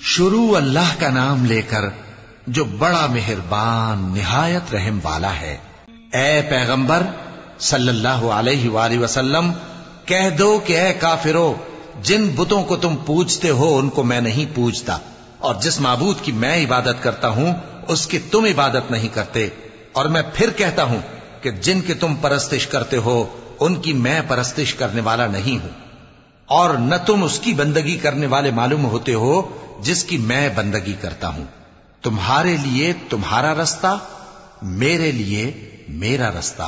شروع اللہ کا نام لے کر جو بڑا مہربان نہایت رحم والا ہے۔ اے پیغمبر صلی اللہ علیہ وآلہ وسلم، کہہ دو کہ اے کافرو، جن بتوں کو تم پوجتے ہو ان کو میں نہیں پوجتا، اور جس معبود کی میں عبادت کرتا ہوں اس کی تم عبادت نہیں کرتے، اور میں پھر کہتا ہوں کہ جن کی تم پرستش کرتے ہو ان کی میں پرستش کرنے والا نہیں ہوں، اور نہ تم اس کی بندگی کرنے والے معلوم ہوتے ہو جس کی میں بندگی کرتا ہوں۔ تمہارے لیے تمہارا رستہ، میرے لیے میرا رستہ۔